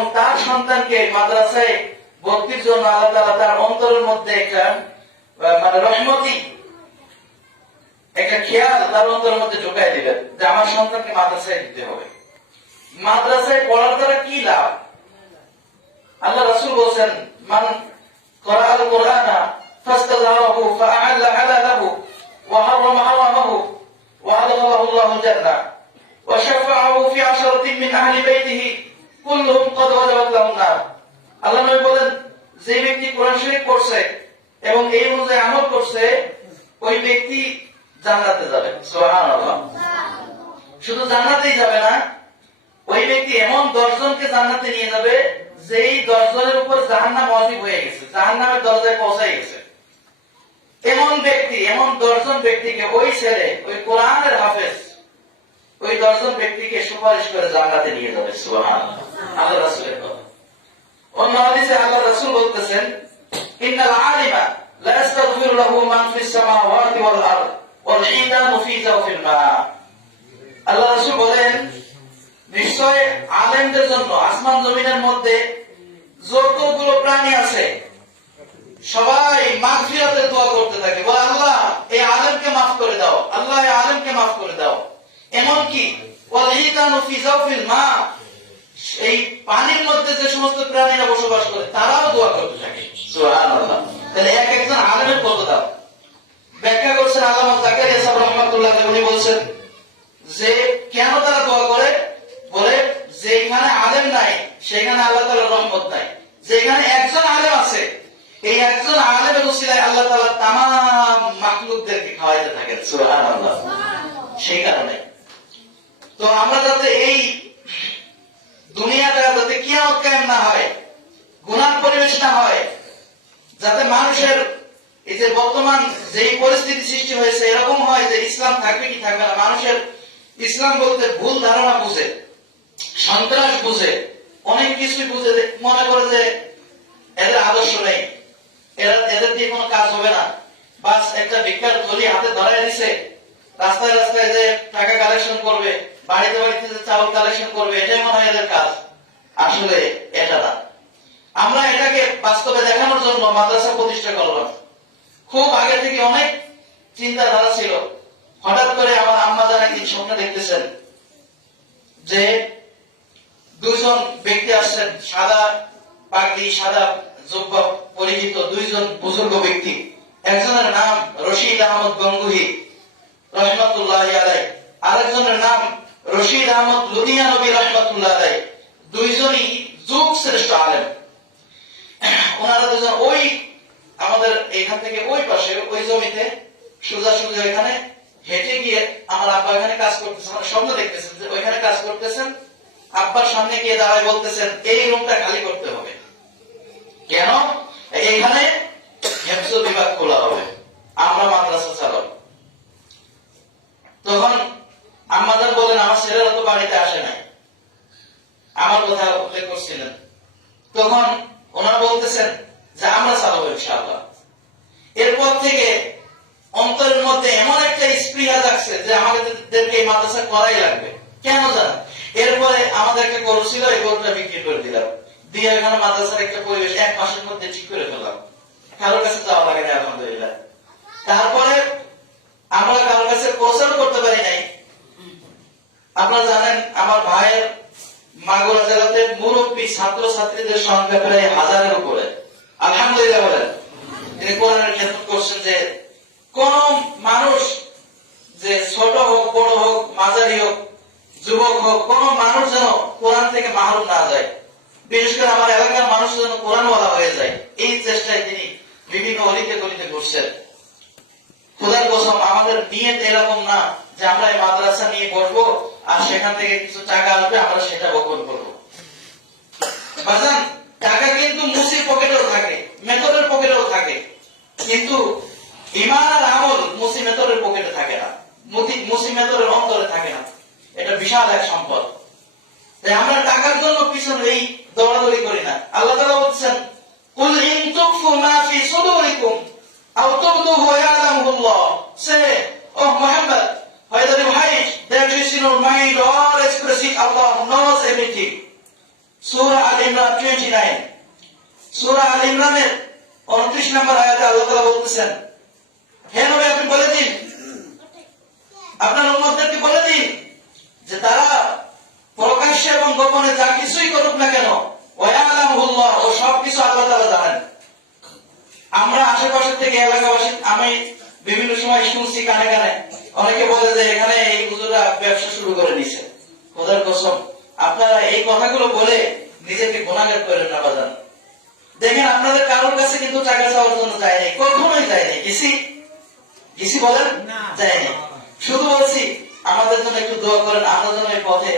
এবং তার সন্তানকে মাদ্রাসায় ভর্তির জন্য আল্লাহ তাআলা তার অন্তরের মধ্যে একটা মানে রহমতি একটা খেয়াল তার অন্তরের মধ্যে ঢুকাই দিবেন যে আমার সন্তানকে মাদ্রাসায় দিতে হবে। মাদ্রাসায় পড়ার দ্বারা কি লাভ? আল্লাহ রাসূল বলেছেন, মান ক্বারাআল কুরআনা ফাস্তাযারাহু ফাআল্লা হালালাহু ওয়া হারামা হারামাহু ওয়া আদখালাহু আল্লাহুল জান্নাহ ওয়া শাফাআহু ফি আশরাতিন মিন আহলি বাইতিহি কুল্লুহুম ক্বাদ ওয়াজাবাত লাহুন নার। আল্লাহ নবী বলেন, যে ব্যক্তি কোরআন শরীফ পড়ছে এবং এই অনুযায়ী আমল করছে ওই ব্যক্তি জান্নাতে যাবে। সুবহানাল্লাহ। শুধু জান্নাতেই যাবে না, ওই ব্যক্তি এমন 10 জনকে জান্নাতে নিয়ে যাবে যেই 10 জনের উপর জাহান্নাম ওয়াজিব হয়ে গেছে, জাহান্নামের দরজায় পৌঁছে গেছে। এমন 10 জন ব্যক্তিকে ওই ছেলে, ওই কোরআনের হাফেজ, ওই 10 জন ব্যক্তিকে সুপারিশ করে জান্নাতে নিয়ে যাবে। সুবহানাল্লাহ। আল্লাহ রাসূলের কথা। অন্য হাদিসে আল্লাহ রাসূল বলতেছেন, ইন্নাল আলিমা লা ইস্তাগফিরু লাহু মান ফিস সামাওয়াতি ওয়াল আরদ ওয়াল ইদানু ফি জাওফিল মা। আল্লাহ রাসূল বলেন, নিশ্চয় আলেমদের জন্য আসমান জমিনের মধ্যে যতগুলো প্রাণী আছে সবাই মাগফিরাতের দোয়া করতে থাকে, বলে আল্লাহ এই আলেমকে মাফ করে দাও, আল্লাহ এই আলেমকে মাফ করে দাও। এমনকি ওয়াল ইদানু ফি জাওফিল মা, এই পানির মধ্যে যে সমস্ত প্রাণীরা বসবাস করে তারাও দোয়া করতে থাকে। সুবহানাল্লাহ। তাহলে এক একজন আলেমের কত দাম। ব্যাখ্যা করছেন আল্লামা জাকারিয়া সাহেব রাহমাতুল্লাহ আলাইহি, উনি বলছেন যে কেন তারা দোয়া করে, বলে যেখানে আলেম নাই সেখানে আল্লাহ তাআলার রহমত নাই, যেখানে একজন আলেম আছে এই একজন আলেমের উসিলায় আল্লাহ তাআলা তামাম মাখলুকদেরকে খাওয়াইতে থাকেন। সুবহানাল্লাহ। সেই কারণে তো আমরা যাতে এই দুনিয়াটা যাতে কিয়ামত কায়েম না হয়, গুনাহ পরিবেশ না হয়, যাতে মানুষের এই যে বর্তমান যে পরিস্থিতি সৃষ্টি হয়েছে এরকম হয় যে ইসলাম থাকবে কি থাকবে না, মানুষের ইসলাম বলতে ভুল ধারণা বুঝে, সন্ত্রাস বুঝে, অনেক কিছুই বুঝে, মনে করে যে এদের আদর্শ নেই, এদের দিয়ে কোনো কাজ হবে না, বাস একটা ভিক্ষার থলি হাতে ধরাই দিছে, রাস্তায় রাস্তায় যে টাকা কালেকশন করবে, বাড়িতে বাড়িতে যে চাউল কালেকশন করবে, এটাই মনে হয় এদের কাজ। আসলে এটা না। আমরা এটাকে বাস্তবে দেখানোর জন্য মাদ্রাসা প্রতিষ্ঠা করলাম। খুব আগে থেকে অনেক চিন্তাধারা ছিল। হঠাৎ করে আমার আম্মা জান একদিন স্বপ্নে দেখতেছেন যে 2 জন ব্যক্তি আসছেন, সাদা পাগড়ি সাদা জুব্বা পরিহিত 2 জন বুজুর্গ ব্যক্তি। একজনের নাম রশিদ আহমদ গঙ্গুহি রহমাতুল্লাহি আলাইহি, আরেকজনের নাম রশিদ আহমদ লুধিয়ানবী রহমাতুল্লাহি আলাইহি। 2 জনই যুগ শ্রেষ্ঠ আলেম। ওনারা 2 জন ওই আমাদের এখান থেকে ওই পাশে ওই জমিতে সোজা সোজা এখানে হেঁটে গিয়ে আমার আব্বা এখানে কাজ করতেছেন, স্বপ্ন দেখতেছেন যে ওইখানে কাজ করতেছেন। আব্বার সামনে গিয়ে দাঁড়ায় বলতেছেন এই রুমটা খালি করতে হবে, কেন? এখানে হেফজ বিভাগ খোলা হবে, আমরা মাদ্রাসা চালাবো। তখন আম্মাজান বলেন আমার ছেলেরা তো বাড়িতে আসে নাই, আমার কথা উল্লেখ করছিলেন। তখন ওনারা বলতেছেন যে আমরা চালাবো ইনশাআল্লাহ। এরপর থেকে অন্তরের মধ্যে এমন একটা স্পৃহা জাগছে যে আমাদেরকে এই মাদ্রাসা করাই লাগবে। কেন জানেন? এরপরে আমাদেরকে গরু ছিল, এই গরুটা বিক্রি করে দিলাম, দিয়ে এখানে মাদ্রাসার একটা পরিবেশ 1 মাসের মধ্যে ঠিক করে ফেললাম, কারোর কাছে যাওয়া লাগে না আলহামদুলিল্লাহ। তারপরে আমরা কারোর কাছে প্রচার করতে পারি নাই। আপনারা জানেন আমার ভাইয়ের মাগুরা জেলাতে মুরব্বী ছাত্র ছাত্রীদের সংখ্যা প্রায় 1000-এর উপরে। আলহামদুলিল্লাহ বলেন। তিনি কোরআনের খেদমত করছেন যে কোন মানুষ, যে ছোট হোক বড় হোক মাঝারি হোক যুবক হোক, কোন মানুষ যেন কোরআন থেকে মাহরুম না যায়, বিশেষ করে আমার এলাকার মানুষ যেন কোরআনওয়ালা হয়ে যায়, এই চেষ্টায় তিনি বিভিন্ন অলিতে গলিতে ঘুরছেন। খোদার কসম আমাদের নিয়ত এরকম না যে আমরা এই মাদ্রাসা নিয়ে বসবো আর সেখান থেকে কিছু টাকা আসবে আমরা সেটা বহন করবো। বাজান টাকা কিন্তু মুসির পকেটেও থাকে, মেথরের পকেটেও থাকে, কিন্তু ঈমান আর আমল মুসি মেথরের পকেটে থাকে না, মুসি মেথরের অন্তরে থাকে না। এটা বিশাল এক সম্পদ। তাই আমরা টাকার জন্য পিছনে এই দৌড়াদৌড়ি করি না। আল্লাহ তাআলা বলছেন কুল ইন তুকফু মা ফি সুদুরিকুম আও তুবদুহু ইয়ালামুল্লাহ, say oh Muhammad, whether you hide that is in your mind or express it, Allah knows everything. সূরা আল ইমরান 29, সূরা আল ইমরানের 29 নম্বর আয়াতে আল্লাহ তাআলা বলতেছেন, হে নবী আপনি বলে দিন, আপনার উম্মতদেরকে বলে দিন যে তারা প্রকাশ্যে এবং গোপনে যা কিছুই করুক না কেন, ওয়ায়ালামুল্লাহ, ও সবকিছু আল্লাহ তাআলা জানেন। আমরা আশেপাশে থেকে এলাকাবাসী, আমি বিভিন্ন সময় শুনছি কানে কানে অনেকে বলে যে এখানে এই হুজুররা ব্যবসা শুরু করে নিছে। খোদার কসম, আপনারা এই কথাগুলো বলে নিজেকে গুনাহগার করেন না বাজান। দেখেন আপনাদের কারোর কাছে কিন্তু টাকা চাওয়ার জন্য যায়নি, কখনোই যায়নি। কিসি বলেন যায়নি, শুধু বলছি আমাদের জন্য একটু দোয়া করেন, আমরা যেন এই পথে